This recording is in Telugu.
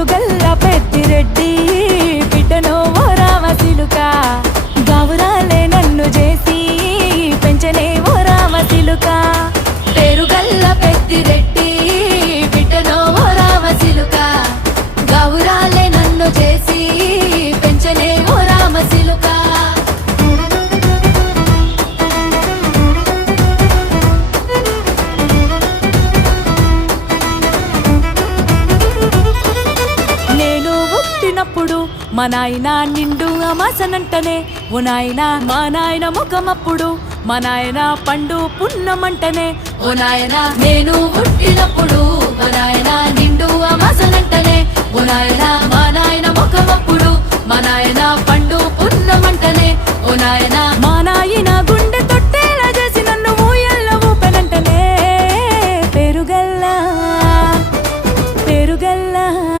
పేరుగల్ల పెద్దిరెడ్డి బిడ్డనో ఓ రామసిలుక గావురాలే నన్ను చేసి పెంచనే ఓ రామసిలుక పేరుగల్ల పెద్దిరెడ్డి బిడ్డనో ఓ రామసిలుక గావురాలే నన్ను చేసి పెంచనే ఓ రామసిలుక మా నాయన నిండు అమాసనంటనే ఓ నాయన మా నాయన ముఖమప్పుడు మా నాయన పండు పున్నమంటనే ఓ నాయన నేను పుట్టినప్పుడు మా నాయన నిండు అమాసనంటనే ఓ నాయన మా నాయన ముఖమప్పుడు మా నాయన పండు పున్నమంటనే ఓ నాయన